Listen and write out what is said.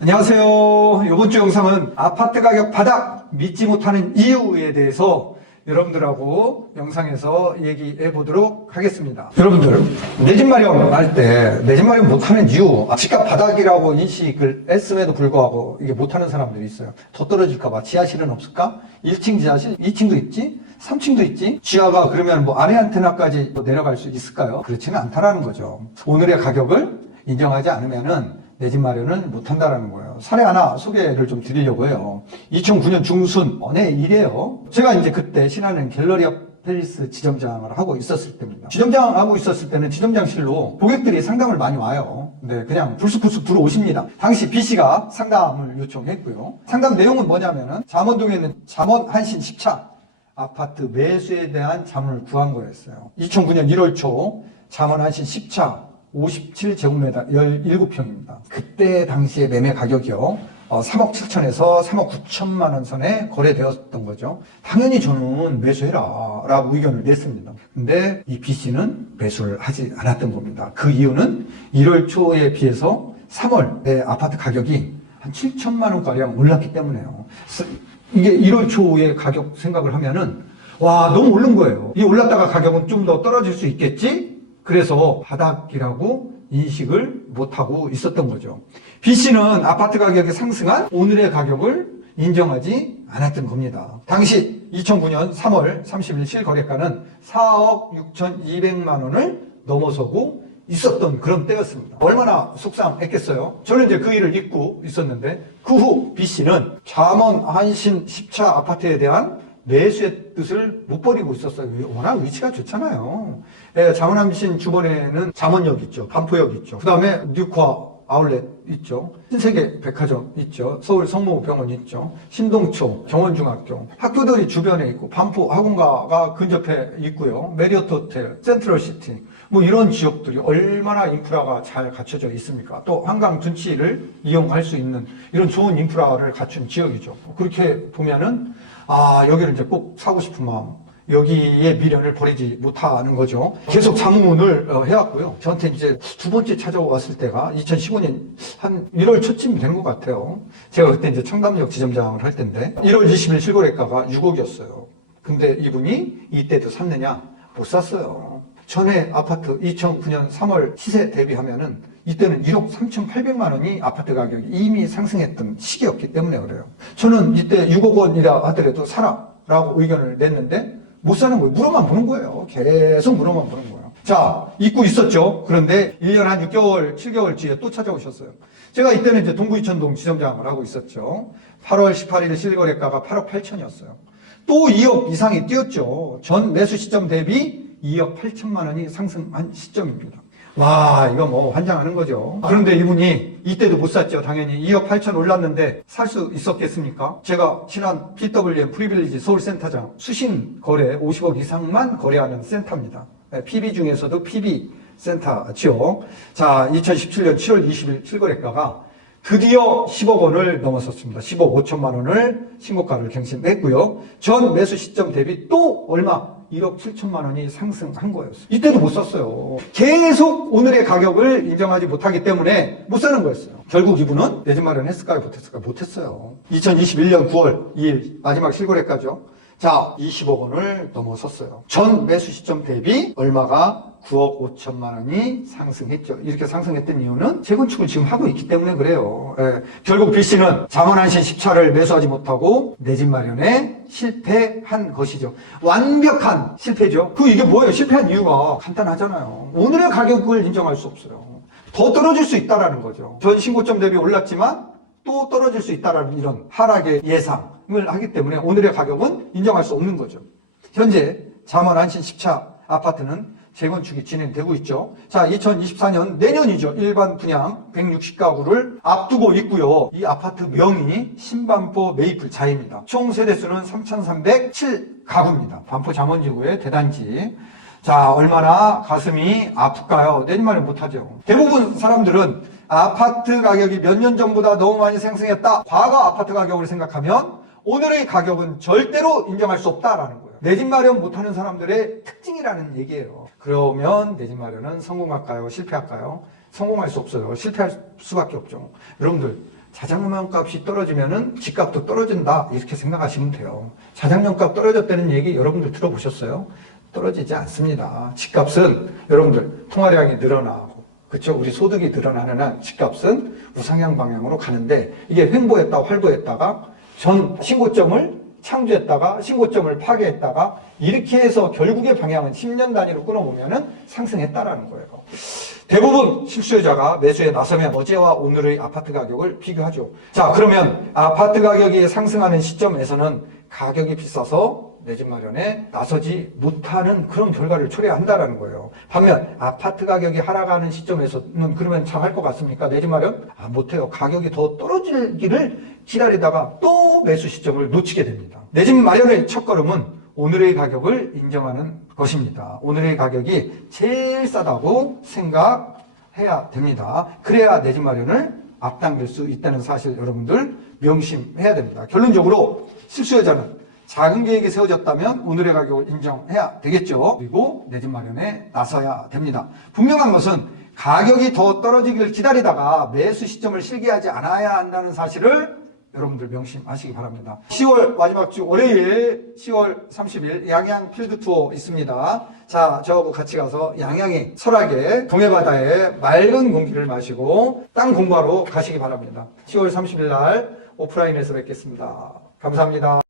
안녕하세요. 이번 주 영상은 아파트 가격 바닥 믿지 못하는 이유에 대해서 여러분들하고 영상에서 얘기해 보도록 하겠습니다. 여러분들, 내 집 마련할 때 내 집 마련 못하는 이유, 집값 바닥이라고 인식을 했음에도 불구하고 이게 못하는 사람들이 있어요. 더 떨어질까봐 지하실은 없을까? 1층 지하실, 2층도 있지? 3층도 있지? 지하가 그러면 뭐 아래 안테나까지 내려갈 수 있을까요? 그렇지는 않다라는 거죠. 오늘의 가격을 인정하지 않으면은 내 집 마련은 못한다라는 거예요. 사례 하나 소개를 좀 드리려고 해요. 2009년 중순 어느 일이에요. 제가 이제 그때 신한은 갤러리아 팰리스 지점장을 하고 있었을 때입니다. 지점장 하고 있었을 때는 지점장실로 고객들이 상담을 많이 와요. 네, 그냥 불쑥불쑥 들어오십니다. 당시 B씨가 상담을 요청했고요. 상담 내용은 뭐냐면은 잠원동에 있는 잠원 한신 10차 아파트 매수에 대한 자문을 구한 거였어요. 2009년 1월 초 잠원 한신 10차 57제곱미터 17평입니다. 그때 당시에 매매 가격이요. 3억 7천에서 3억 9천만 원 선에 거래되었던 거죠. 당연히 저는 매수해라 라고 의견을 냈습니다. 근데 이 B씨는 매수를 하지 않았던 겁니다. 그 이유는 1월 초에 비해서 3월에 아파트 가격이 한 7천만 원가량 올랐기 때문에요. 이게 1월 초의 가격 생각을 하면은 와, 너무 오른 거예요. 이 올랐다가 가격은 좀 더 떨어질 수 있겠지? 그래서 바닥이라고 인식을 못하고 있었던 거죠. B씨는 아파트 가격이 상승한 오늘의 가격을 인정하지 않았던 겁니다. 당시 2009년 3월 30일 실거래가는 4억 6,200만 원을 넘어서고 있었던 그런 때였습니다. 얼마나 속상했겠어요? 저는 이제 그 일을 잊고 있었는데 그 후 B씨는 잠원 한신 10차 아파트에 대한 매수의 뜻을 못 버리고 있었어요. 워낙 위치가 좋잖아요. 잠원 한신 주변에는 잠원역 있죠. 반포역 있죠. 그 다음에 뉴화 아울렛 있죠. 신세계 백화점 있죠. 서울 성모병원 있죠. 신동초, 경원중학교. 학교들이 주변에 있고 반포 학원가가 근접해 있고요. 메리어트 호텔, 센트럴시티. 뭐 이런 지역들이 얼마나 인프라가 잘 갖춰져 있습니까? 또 한강 둔치를 이용할 수 있는 이런 좋은 인프라를 갖춘 지역이죠. 그렇게 보면은 여기를 이제 꼭 사고 싶은 마음, 여기에 미련을 버리지 못하는 거죠. 계속 자문을 해왔고요. 저한테 이제 두 번째 찾아왔을 때가 2015년 한 1월 초쯤 된 것 같아요. 제가 그때 이제 청담역 지점장을 할 때인데 1월 20일 실거래가가 6억이었어요. 근데 이분이 이때도 샀느냐? 못 샀어요. 전에 아파트 2009년 3월 시세 대비하면은 이때는 1억 3,800만 원이 아파트 가격이 이미 상승했던 시기였기 때문에 그래요. 저는 이때 6억 원이라 하더라도 사라라고 의견을 냈는데 못 사는 거예요. 물어만 보는 거예요. 계속 물어만 보는 거예요. 자, 잊고 있었죠. 그런데 1년 한 6개월, 7개월 뒤에 또 찾아오셨어요. 제가 이때는 이제 동구 이천동 지점장을 하고 있었죠. 8월 18일 실거래가가 8억 8천이었어요. 또 2억 이상이 뛰었죠. 전 매수 시점 대비 2억 8천만 원이 상승한 시점입니다. 와, 이거 뭐 환장하는 거죠. 그런데 이분이 이때도 못 샀죠. 당연히 2억 8천 올랐는데 살 수 있었겠습니까? 제가 친한 PWM 프리빌리지 서울센터장 수신 거래 50억 이상만 거래하는 센터입니다. PB 중에서도 PB 센터죠. 자, 2017년 7월 20일 실거래가가 드디어 10억 원을 넘어섰습니다. 10억 5천만 원을 신고가를 경신했고요. 전 매수 시점 대비 또 얼마? 1억 7천만 원이 상승한 거였어요. 이때도 못 샀어요. 계속 오늘의 가격을 인정하지 못하기 때문에 못 사는 거였어요. 결국 이분은 내 집 마련했을까요? 못했을까요? 못했어요. 2021년 9월 2일 마지막 실거래가죠. 자, 20억 원을 넘어섰어요. 전 매수 시점 대비 얼마가 9억 5천만 원이 상승했죠. 이렇게 상승했던 이유는 재건축을 지금 하고 있기 때문에 그래요. 결국 B씨는 잠원 한신 10차를 매수하지 못하고 내 집 마련에 실패한 것이죠. 완벽한 실패죠. 이게 뭐예요? 실패한 이유가 간단하잖아요. 오늘의 가격을 인정할 수 없어요. 더 떨어질 수 있다라는 거죠. 전 신고점 대비 올랐지만 또 떨어질 수 있다라는 이런 하락의 예상을 하기 때문에 오늘의 가격은 인정할 수 없는 거죠. 현재 잠원 한신 10차 아파트는 재건축이 진행되고 있죠. 자, 2024년 내년이죠. 일반 분양 160가구를 앞두고 있고요. 이 아파트 명이 신반포 메이플 자입니다. 총 세대수는 3,307가구입니다. 반포 잠원지구의 대단지. 자, 얼마나 가슴이 아플까요? 내 집 마련 못하죠. 대부분 사람들은 아파트 가격이 몇 년 전보다 너무 많이 상승했다. 과거 아파트 가격을 생각하면 오늘의 가격은 절대로 인정할 수 없다라는 거예요. 내 집 마련 못하는 사람들의 특징이라는 얘기예요. 그러면 내 집 마련은 성공할까요? 실패할까요? 성공할 수 없어요. 실패할 수밖에 없죠. 여러분들, 자장면 값이 떨어지면은 집값도 떨어진다 이렇게 생각하시면 돼요. 자장면 값 떨어졌다는 얘기 여러분들 들어보셨어요? 떨어지지 않습니다. 집값은 여러분들 통화량이 늘어나고 그렇죠? 우리 소득이 늘어나는 한 집값은 우상향 방향으로 가는데 이게 횡보했다가 활보했다가 전 신고점을 창조했다가 신고점을 파괴했다가 이렇게 해서 결국의 방향은 10년 단위로 끊어보면은 상승했다라는 거예요. 대부분 실수요자가 매수에 나서면 어제와 오늘의 아파트 가격을 비교하죠. 자, 그러면 아파트 가격이 상승하는 시점에서는 가격이 비싸서 내 집 마련에 나서지 못하는 그런 결과를 초래한다라는 거예요. 반면 아파트 가격이 하락하는 시점에서는 그러면 잘할 것 같습니까? 내 집 마련? 못해요. 가격이 더 떨어지기를 기다리다가 또 매수 시점을 놓치게 됩니다. 내 집 마련의 첫걸음은 오늘의 가격을 인정하는 것입니다. 오늘의 가격이 제일 싸다고 생각해야 됩니다. 그래야 내 집 마련을 앞당길 수 있다는 사실 여러분들 명심해야 됩니다. 결론적으로 실수요자는 작은 계획이 세워졌다면 오늘의 가격을 인정해야 되겠죠. 그리고 내 집 마련에 나서야 됩니다. 분명한 것은 가격이 더 떨어지기를 기다리다가 매수 시점을 실기하지 않아야 한다는 사실을 여러분들 명심하시기 바랍니다. 10월 마지막 주 월요일 10월 30일 양양 필드 투어 있습니다. 자, 저하고 같이 가서 양양의 설악의 동해바다에 맑은 공기를 마시고 땅 공부하러 가시기 바랍니다. 10월 30일 날 오프라인에서 뵙겠습니다. 감사합니다.